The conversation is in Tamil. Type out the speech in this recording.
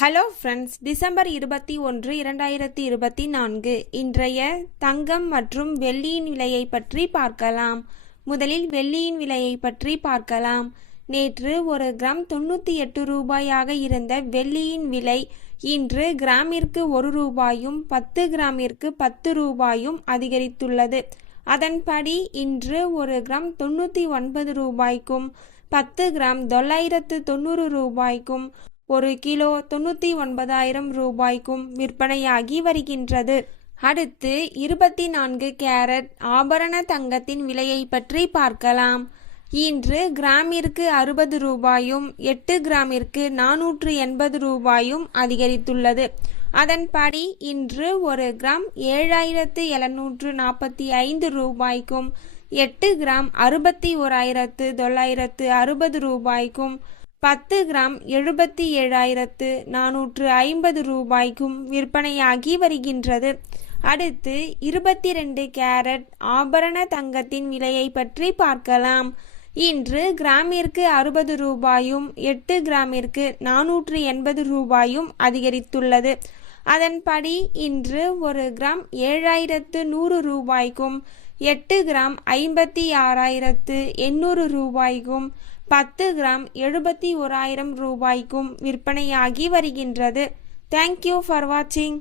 ஹலோ ஃப்ரெண்ட்ஸ், டிசம்பர் 21, 2024 இன்றைய தங்கம் மற்றும் வெள்ளியின் விலையை பற்றி பார்க்கலாம். முதலில் வெள்ளியின் விலையை பற்றி பார்க்கலாம். நேற்று ஒரு கிராம் 98 ரூபாயாக இருந்த வெள்ளியின் விலை இன்று கிராமிற்கு 1 ரூபாயும் 10 கிராமிற்கு 10 ரூபாயும் அதிகரித்துள்ளது. அதன்படி இன்று ஒரு கிராம் 99 ரூபாய்க்கும் 10 கிராம் 990 ரூபாய்க்கும் 1 கிலோ 99,000 ரூபாய்க்கும் விற்பனையாகி வருகின்றது. அடுத்து 24 கேரட் ஆபரண தங்கத்தின் விலையை பற்றி பார்க்கலாம். இன்று கிராமிற்கு 60 ரூபாயும் 8 கிராமிற்கு 480 ரூபாயும் அதிகரித்துள்ளது. அதன்படி இன்று ஒரு கிராம் 7,745 ரூபாய்க்கும் 8 கிராம் 61,960 ரூபாய்க்கும் 10 கிராம் 77,450 ரூபாய்க்கும் விற்பனையாகி வருகின்றது. அடுத்து 22 கேரட் ஆபரண தங்கத்தின் விலையை பற்றி பார்க்கலாம். இன்று கிராமிற்கு 60 ரூபாயும் 8 கிராமிற்கு 480 ரூபாயும் அதிகரித்துள்ளது. அதன்படி இன்று ஒரு கிராம் 7,100 ரூபாய்க்கும் 8 கிராம் 56,800 ரூபாய்க்கும் 10 கிராம் 71,000 ரூபாய்க்கும் விற்பனையாகி வருகின்றது. தேங்க்யூ ஃபார் வாட்சிங்.